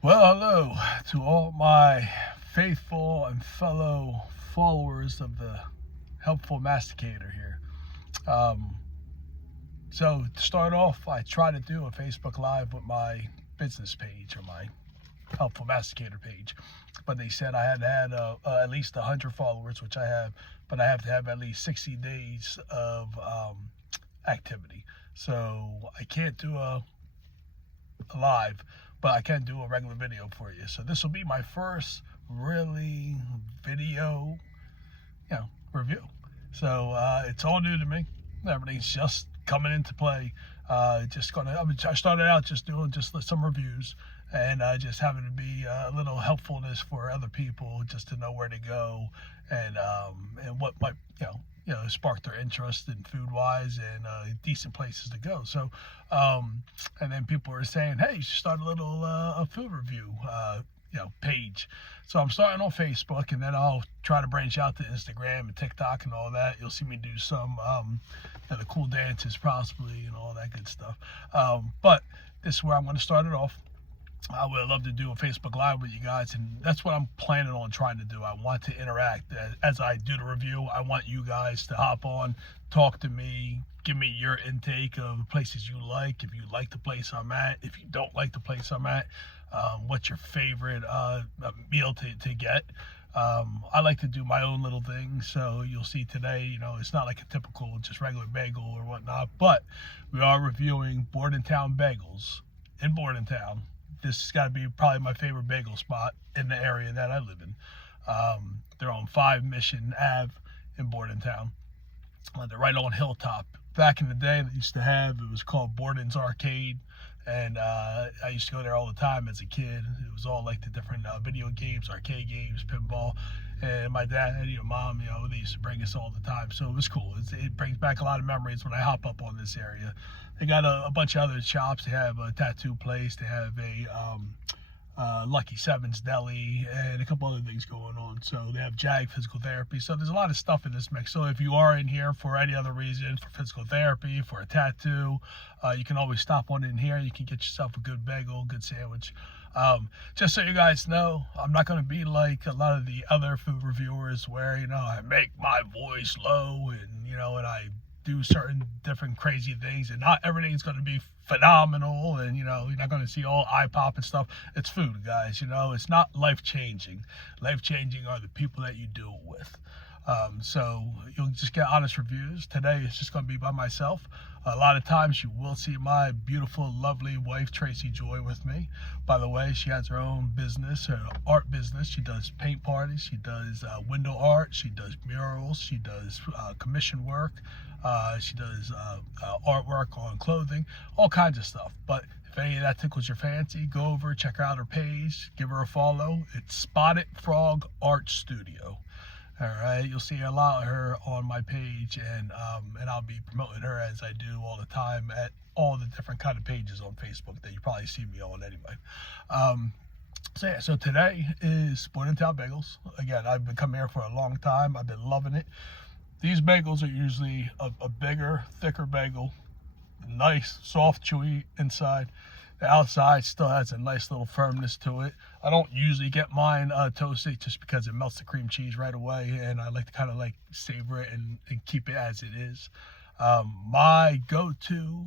Well, hello to all my faithful and fellow followers of the Helpful Masticator here. Um, so, to start off, I try to do a Facebook Live with my business page or my Helpful Masticator page, but they said I had to have at least 100 followers, which I have, but I have to have at least 60 days of activity. So, I can't do a live, but I can do a regular video for you. So this will be my first really video, review. So it's all new to me. Everything's just coming into play. I started out just doing just some reviews and just having to be a little helpfulness for other people, just to know where to go and what might spark their interest in food wise and decent places to go. So and then people are saying, hey, you should start a little a food review page. So I'm starting on Facebook, and then I'll try to branch out to Instagram and TikTok and all that. You'll see me do some the cool dances possibly and all that good stuff. But this is where I'm going to start it off. I would love to do a Facebook Live with you guys, and that's what I'm planning on trying to do. I want to interact as I do the review. I want you guys to hop on, talk to me, give me your intake of places you like. If you like the place I'm at, if you don't like the place I'm at, what's your favorite meal to get. I like to do my own little thing, so you'll see today, it's not like a typical just regular bagel or whatnot, but we are reviewing Bordentown Bagels in Bordentown. This has got to be probably my favorite bagel spot in the area that I live in. They're on 5 Mission Ave in Bordentown. They're right on Hilltop. Back in the day, they used to have, it was called Borden's Arcade, and I used to go there all the time as a kid. It was all like the different video games, arcade games, pinball, and my dad and mom, they used to bring us all the time, so it was cool. It brings back a lot of memories when I hop up on this area. They got a bunch of other shops. They have a tattoo place. They have a Lucky Seven's Deli and a couple other things going on. So they have JAG Physical Therapy. So there's a lot of stuff in this mix. So if you are in here for any other reason, for physical therapy, for a tattoo, you can always stop on in here. You can get yourself a good bagel, good sandwich. Just so you guys know, I'm not going to be like a lot of the other food reviewers where, I make my voice low and, and I do certain different crazy things, and not everything's going to be phenomenal, and you're not going to see all eye pop and stuff. It's food, guys. It's not life changing. Life changing are the people that you do it with. So you'll just get honest reviews. Today it's just going to be by myself. A lot of times you will see my beautiful, lovely wife, Tracy Joy, with me. By the way, she has her own business, her art business. She does paint parties. She does window art. She does murals. She does commission work. She does artwork on clothing, all kinds of stuff. But if any of that tickles your fancy, go over, check out her page, give her a follow. It's Spotted Frog Art Studio. All right, you'll see a lot of her on my page, and I'll be promoting her as I do all the time at all the different kind of pages on Facebook that you probably see me on anyway. So today is Bordentown Bagels. Again, I've been coming here for a long time. I've been loving it. These bagels are usually a bigger, thicker bagel, nice, soft, chewy inside. The outside still has a nice little firmness to it. I don't usually get mine toasted just because it melts the cream cheese right away, and I like to kind of like savor it and keep it as it is. My go-to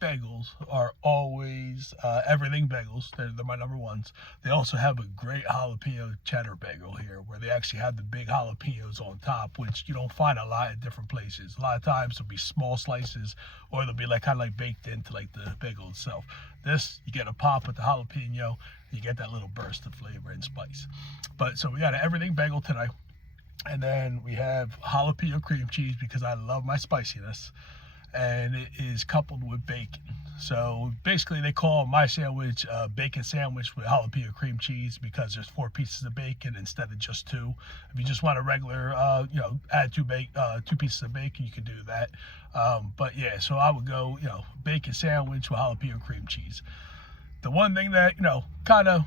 bagels are always everything bagels. They're my number ones. They also have a great jalapeno cheddar bagel here, where they actually have the big jalapenos on top, which you don't find a lot at different places. A lot of times they'll be small slices, or they'll be like kind of like baked into like the bagel itself. This, you get a pop with the jalapeno, you get that little burst of flavor and spice. But so we got an everything bagel today, and then we have jalapeno cream cheese because I love my spiciness, and it is coupled with bacon. So basically they call my sandwich a bacon sandwich with jalapeno cream cheese because there's 4 pieces of bacon instead of just 2. If you just want a regular, add 2 pieces of bacon, you can do that. But yeah, so I would go, bacon sandwich with jalapeno cream cheese. The one thing that, kind of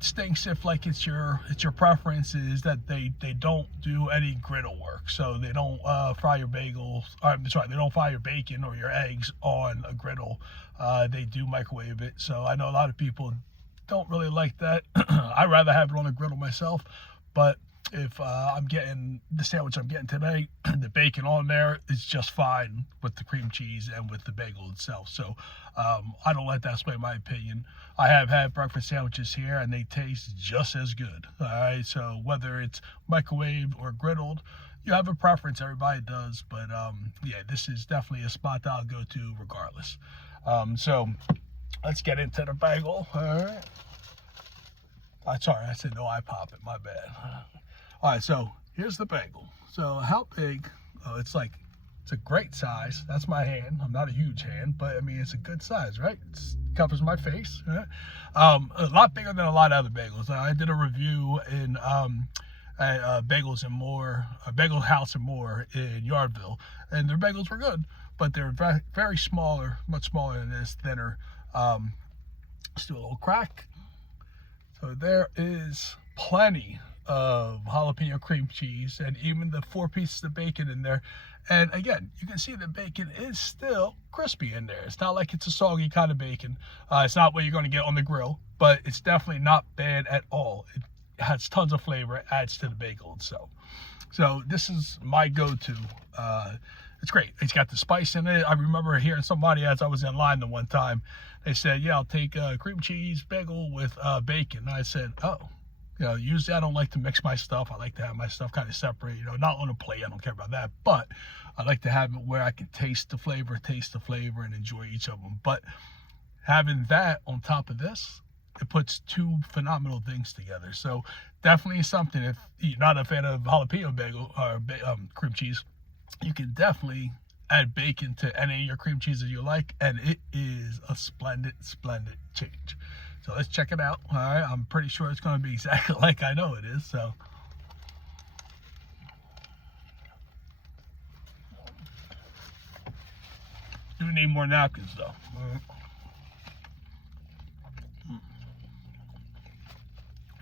stinks if like it's your preference is that they don't do any griddle work. So they don't fry your bagels, they don't fry your bacon or your eggs on a griddle. They do microwave it. So I know a lot of people don't really like that. I'd rather have it on the griddle myself, but if I'm getting the sandwich I'm getting today, the bacon on there is just fine with the cream cheese and with the bagel itself. So I don't let that sway my opinion. I have had breakfast sandwiches here and they taste just as good. All right, so whether it's microwaved or griddled, you have a preference, everybody does, but yeah, this is definitely a spot that I'll go to regardless. So let's get into the bagel. All right. Sorry, I said no, I pop it, my bad. All right, so here's the bagel. So how big? It's a great size. That's my hand. I'm not a huge hand, but I mean, it's a good size, right? It covers my face. Right? A lot bigger than a lot of other bagels. I did a review in at Bagels and More, Bagel House and More in Yardville, and their bagels were good, but they're very, very smaller, much smaller than this, thinner. Let's do a little crack. So there is plenty of jalapeno cream cheese and even the 4 pieces of bacon in there. And again, you can see the bacon is still crispy in there. It's not like it's a soggy kind of bacon. It's not what you're going to get on the grill, but it's definitely not bad at all. It has tons of flavor. It adds to the bagel itself. So this is my go-to. It's great. It's got the spice in it. I remember hearing somebody as I was in line the one time, they said, yeah, I'll take a cream cheese bagel with bacon. And I said, oh, you know, usually I don't like to mix my stuff. I like to have my stuff kind of separate, you know, not on a plate. I don't care about that. But I like to have it where I can taste the flavor, and enjoy each of them. But having that on top of this, it puts two phenomenal things together. So definitely something, if you're not a fan of jalapeno bagel or cream cheese, you can definitely add bacon to any of your cream cheeses you like, and it is a splendid change. So let's check it out. All right, I'm pretty sure it's going to be exactly like I know it is. So do need more napkins though.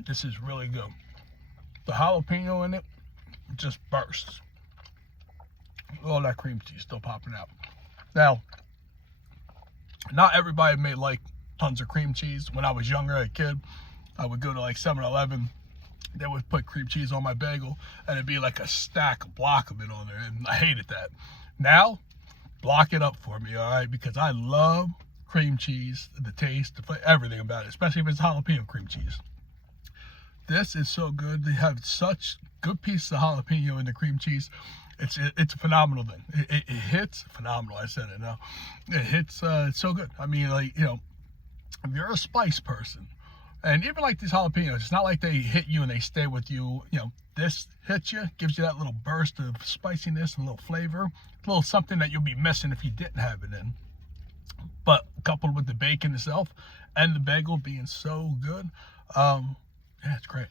This is really good. The jalapeno in it just bursts. All that cream cheese still popping out. Now, not everybody may like tons of cream cheese. When I was younger, a kid, I would go to like 7-Eleven. They would put cream cheese on my bagel, and it'd be like a block of it on there, and I hated that. Now, block it up for me, all right? Because I love cream cheese, the taste, the flavor, everything about it, especially if it's jalapeno cream cheese. This is so good. They have such good pieces of jalapeno in the cream cheese. It's a phenomenal thing. It hits phenomenal. I said it now. It hits. It's so good. I mean, like, you know, if you're a spice person, and even like these jalapenos, it's not like they hit you and they stay with you. You know, this hits you, gives you that little burst of spiciness and a little flavor, a little something that you'll be missing if you didn't have it in. But coupled with the bacon itself and the bagel being so good, yeah, it's great.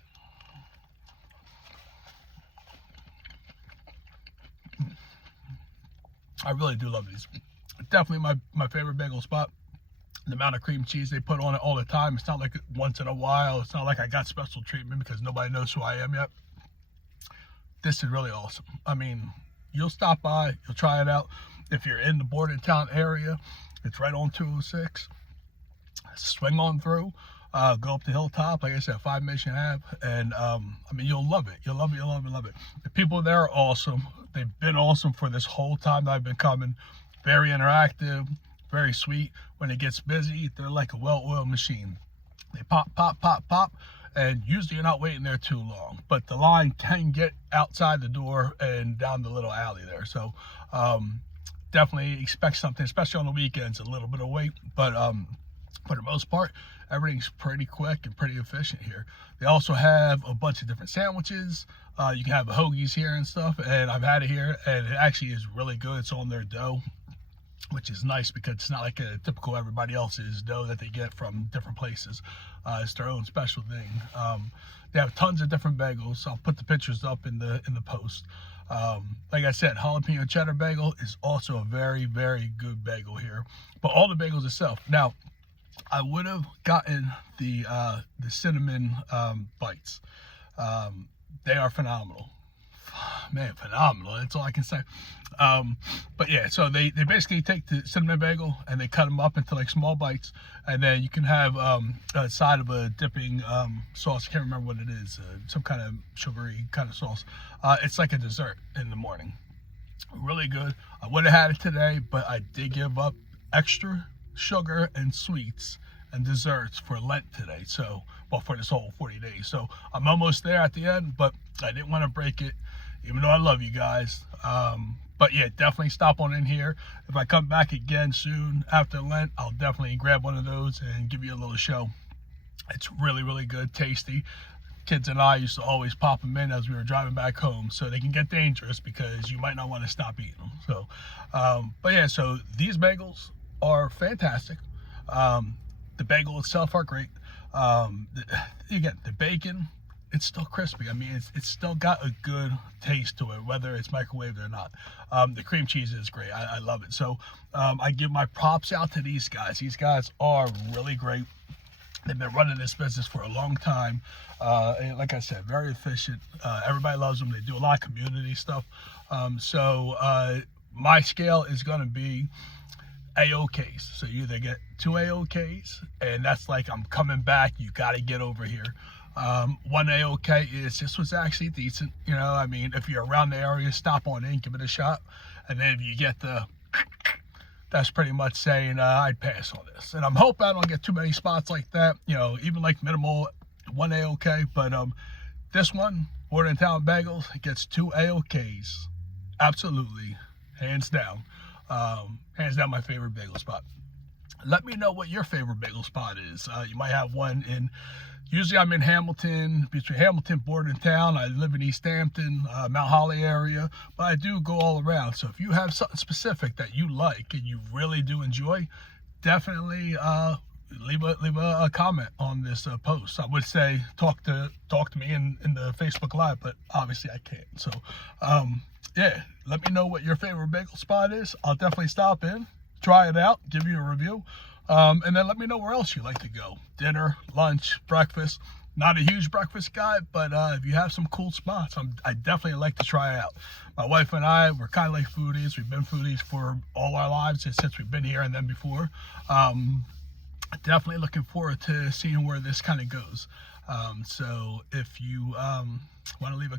I really do love these. Definitely my favorite bagel spot. The amount of cream cheese they put on it all the time. It's not like once in a while. It's not like I got special treatment because nobody knows who I am yet. This is really awesome. I mean, you'll stop by, you'll try it out. If you're in the Bordentown area, it's right on 206. Swing on through. Go up the hilltop, like I said, 5 minutes and a half, and I mean, you'll love it. You'll love it. The people there are awesome. They've been awesome for this whole time that I've been coming. Very interactive, very sweet. When it gets busy, they're like a well-oiled machine. They pop, and usually you're not waiting there too long. But the line can get outside the door and down the little alley there. So definitely expect something, especially on the weekends, a little bit of wait. But for the most part, everything's pretty quick and pretty efficient here. They also have a bunch of different sandwiches. You can have the hoagies here and stuff, and I've had it here, and it actually is really good. It's on their dough, which is nice because it's not like a typical everybody else's dough that they get from different places. It's their own special thing. They have tons of different bagels. I'll put the pictures up in the post. Like I said, jalapeno cheddar bagel is also a very, very good bagel here. But all the bagels itself. Now, I would have gotten the cinnamon bites. They are phenomenal. man, phenomenal. That's all I can say. But yeah, so they basically take the cinnamon bagel and they cut them up into like small bites, and then you can have a side of a dipping sauce. I can't remember what it is. Some kind of sugary kind of sauce. It's like a dessert in the morning. Really good. I would have had it today, but I did give up extra sugar and sweets and desserts for Lent today. So, well, for this whole 40 days. So I'm almost there at the end, but I didn't want to break it, even though I love you guys. But yeah, definitely stop on in here. If I come back again soon after Lent, I'll definitely grab one of those and give you a little show. It's really, really good, tasty. Kids and I used to always pop them in as we were driving back home, so they can get dangerous because you might not want to stop eating them. So, but yeah, so these bagels are fantastic. The bagel itself are great. Again, the bacon, it's still crispy. I mean, it's still got a good taste to it, whether it's microwaved or not. The cream cheese is great. I love it. So I give my props out to these guys. These guys are really great. They've been running this business for a long time. And like I said, very efficient. Everybody loves them. They do a lot of community stuff. So my scale is going to be AOKs. So you either get 2 AOKs, and that's like, I'm coming back, you got to get over here. 1 AOK is, this was actually decent. You know, I mean, if you're around the area, stop on in, give it a shot. And then if you get the, that's pretty much saying I'd pass on this. And I'm hoping I don't get too many spots like that, you know, even like minimal 1 AOK. But this one, Bordentown Bagels, gets 2 AOKs. Absolutely, hands down. Hands down my favorite bagel spot. Let me know what your favorite bagel spot is. You might have one in, usually I'm in Hamilton, between Hamilton, Bordentown. I live in East Hampton, Mount Holly area, but I do go all around. So if you have something specific that you like and you really do enjoy, definitely leave a comment on this post. I would say talk to me in the Facebook Live, but obviously I can't. So yeah, let me know what your favorite bagel spot is. I'll definitely stop in, try it out, give you a review, and then let me know where else you like to go. Dinner, lunch, breakfast. Not a huge breakfast guy, but if you have some cool spots, I definitely like to try it out. My wife and I, we're kind of like foodies. We've been foodies for all our lives since we've been here and then before. Definitely looking forward to seeing where this kind of goes. So if you want to leave a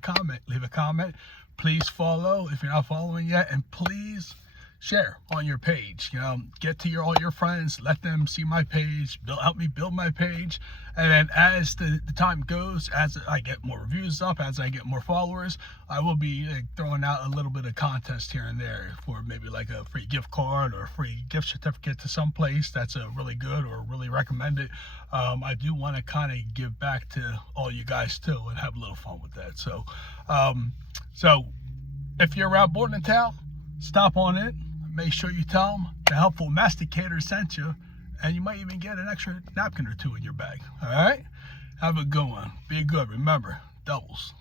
comment. Please follow if you're not following yet, and please share on your page. You know, get to all your friends, let them see my page, help me build my page. And then as the time goes, as I get more reviews up, as I get more followers, I will be throwing out a little bit of contest here and there for maybe like a free gift card or a free gift certificate to some place that's really good or really recommended. I do want to kind of give back to all you guys too and have a little fun with that. So so if you're around Bordentown, stop on in. Make sure you tell them the helpful masticator sent you, and you might even get an extra napkin or 2 in your bag. All right? Have a good one. Be good. Remember, doubles.